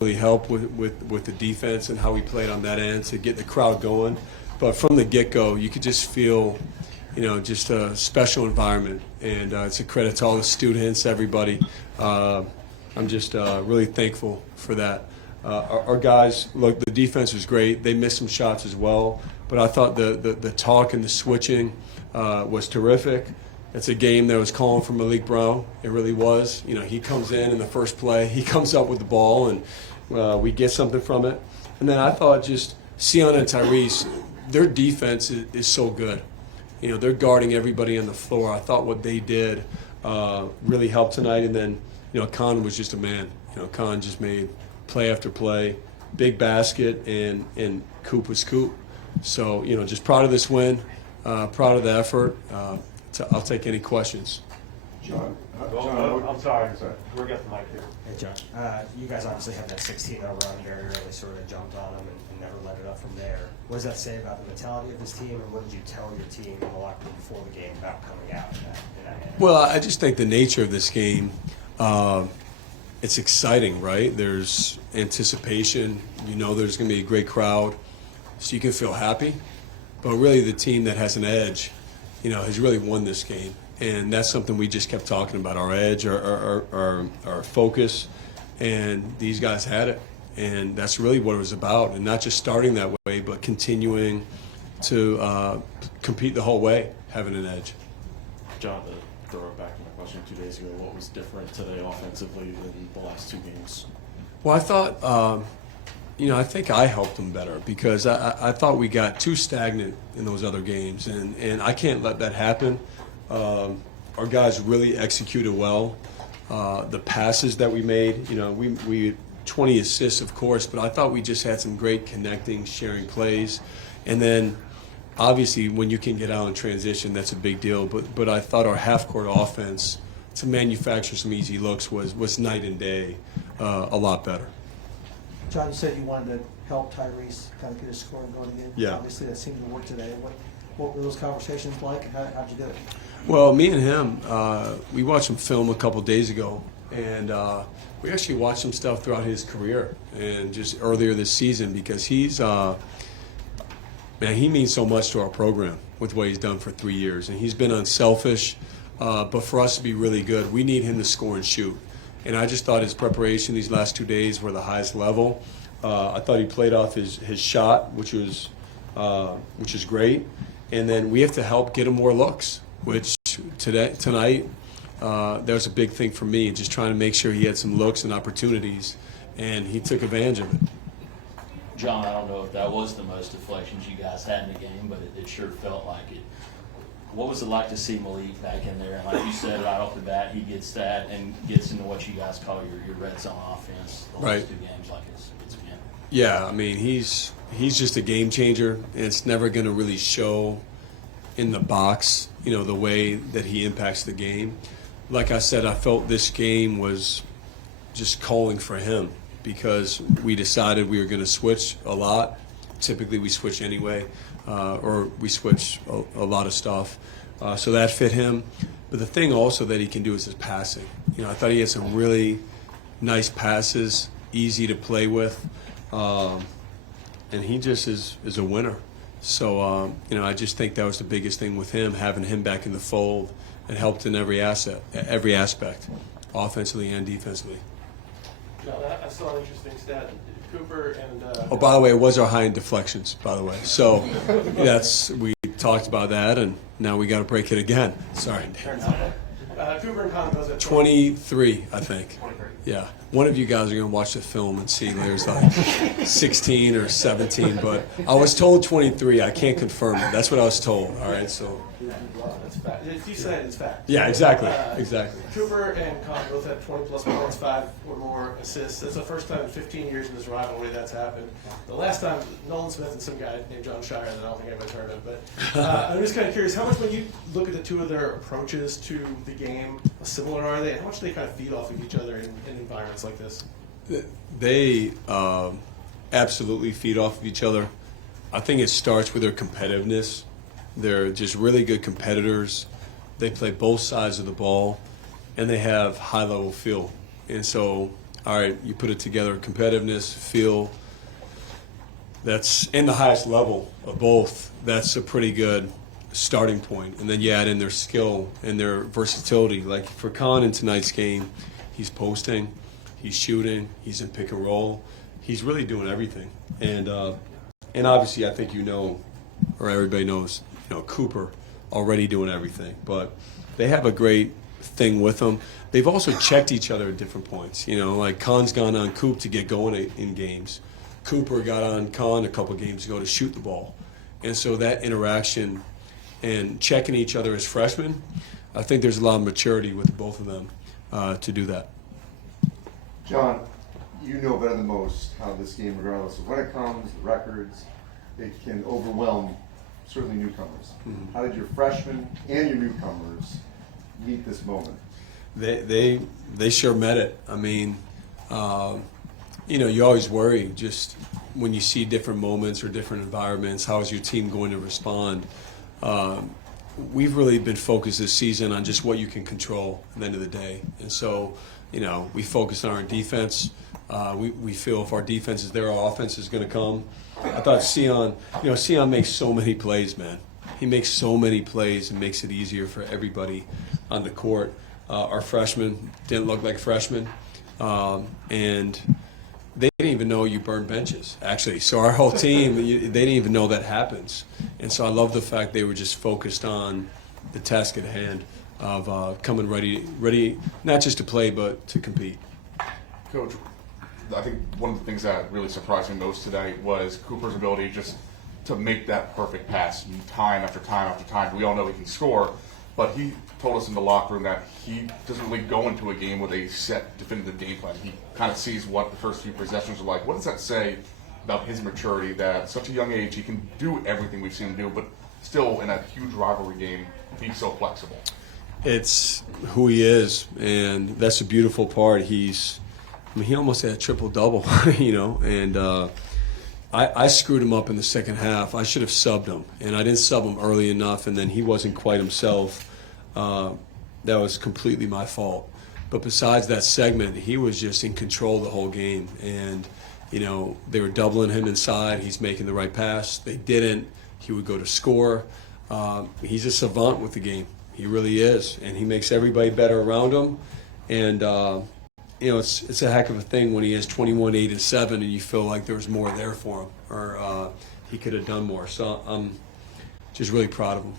really helped with the defense and how we played on that end to get the crowd going. But from the get-go, you could just feel, just a special environment. And it's a credit to all the students, everybody. I'm just really thankful for that. Our guys, look, the defense was great. They missed some shots as well. But I thought the talk and the switching was terrific. It's a game that was calling for Malik Brown. It really was. He comes in the first play. He comes up with the ball, and we get something from it. And then I thought just Sion and Tyrese, their defense is so good. They're guarding everybody on the floor. I thought what they did really helped tonight. And then, Khan was just a man. Khan just made play after play, big basket, and Coop was Coop. So, just proud of this win, proud of the effort. I'll take any questions. Jon, I'm sorry. We'll get the mic here. Hey, Jon. You guys obviously had that 16-0 run very early, sort of jumped on them and never let it up from there. What does that say about the mentality of this team, and what did you tell your team in the locker room before the game about coming out in that manner? Well, I just think the nature of this game, it's exciting, right? There's anticipation. There's going to be a great crowd, so you can feel happy. But really, the team that has an edge, has really won this game. And that's something we just kept talking about, our edge, our focus. And these guys had it. And that's really what it was about. And not just starting that way, but continuing to compete the whole way, having an edge. Jon, to throw it back to my question 2 days ago, what was different today offensively than the last two games? Well, I thought, I think I helped them better because I thought we got too stagnant in those other games. And I can't let that happen. Our guys really executed well. The passes that we made, we 20 assists, of course, but I thought we just had some great connecting, sharing plays. And then, obviously, when you can get out in transition, that's a big deal. But I thought our half-court offense to manufacture some easy looks was night and day, a lot better. Jon, you said you wanted to help Tyrese kind of get his scoring going again. Yeah. Obviously, that seemed to work today. What were those conversations like, and how'd you do it? Well, me and him, we watched him film a couple days ago, and we actually watched some stuff throughout his career and just earlier this season because he means so much to our program with what he's done for 3 years, and he's been unselfish. But for us to be really good, we need him to score and shoot. And I just thought his preparation these last 2 days were the highest level. I thought he played off his shot, which is great. And then we have to help get him more looks, which tonight, that was a big thing for me, just trying to make sure he had some looks and opportunities, and he took advantage of it. Jon, I don't know if that was the most deflections you guys had in the game, but it sure felt like it. What was it like to see Malik back in there? And like you said, right off the bat, he gets that and gets into what you guys call your red zone offense the last two games like it's been. Yeah, I mean, he's just a game changer, and it's never going to really show in the box, the way that he impacts the game. Like I said, I felt this game was just calling for him because we decided we were going to switch a lot. Typically, we switch anyway, or we switch a lot of stuff. So that fit him. But the thing also that he can do is his passing. I thought he had some really nice passes, easy to play with. And he just is a winner. So, I just think that was the biggest thing with him, having him back in the fold. It helped in every aspect, offensively and defensively. Jon, I saw an interesting stat. Cooper and Oh, by the way, it was our high in deflections, by the way. So we talked about that, and now we got to break it again. Sorry. Cooper and Khan goes at 23, I think. 23. Yeah. One of you guys are going to watch the film and see there's like 16 or 17, but I was told 23. I can't confirm it. That's what I was told. All right, so. That's fact. If you say it, it's fact. Yeah, exactly. Exactly. Cooper and Khan both had 20-plus points, 5 or more assists. That's the first time in 15 years in this rivalry that's happened. The last time, Nolan Smith and some guy named Jon Scheyer that I don't think anybody's heard of. But I'm just kind of curious, how much when you look at the two of their approaches to the game, how similar are they? And how much do they kind of feed off of each other in environments like this? They absolutely feed off of each other. I think it starts with their competitiveness. They're just really good competitors. They play both sides of the ball, and they have high-level feel. And so all right, you put it together, competitiveness, feel, that's in the highest level of both. That's a pretty good starting point. And then you add in their skill and their versatility. Like for Khan in tonight's game, he's posting, he's shooting, he's in pick and roll. He's really doing everything. And obviously I think or everybody knows, Cooper already doing everything. But they have a great thing with them. They've also checked each other at different points. Like Khan's gone on Coop to get going in games. Cooper got on Khan a couple games ago to shoot the ball. And so that interaction and checking each other as freshmen, I think there's a lot of maturity with both of them to do that. Jon, you know better than most how this game, regardless of when it comes, the records, it can overwhelm certainly newcomers. Mm-hmm. How did your freshmen and your newcomers meet this moment? They sure met it. I mean, you always worry just when you see different moments or different environments, how is your team going to respond? We've really been focused this season on just what you can control at the end of the day. And so, we focus on our defense. We feel if our defense is there, our offense is going to come. I thought Sion makes so many plays, man. He makes so many plays and makes it easier for everybody on the court. Our freshmen didn't look like freshmen. And they didn't even know you burn benches, actually. So our whole team, they didn't even know that happens. And so I love the fact they were just focused on the task at hand of coming ready, not just to play, but to compete. Coach, I think one of the things that really surprised me most today was Cooper's ability just to make that perfect pass time after time after time. We all know he can score, but he told us in the locker room that he doesn't really go into a game with a set definitive game plan. He kind of sees what the first few possessions are like. What does that say about his maturity that at such a young age he can do everything we've seen him do, but still in a huge rivalry game be so flexible? It's who he is, and that's a beautiful part. He almost had a triple-double, and I screwed him up in the second half. I should have subbed him, and I didn't sub him early enough, and then he wasn't quite himself. That was completely my fault. But besides that segment, he was just in control the whole game, and they were doubling him inside. He's making the right pass. They didn't. He would go to score. He's a savant with the game. He really is, and he makes everybody better around him. And it's a heck of a thing when he has 21, 8, and 7, and you feel like there was more there for him, or he could have done more. So I'm just really proud of him.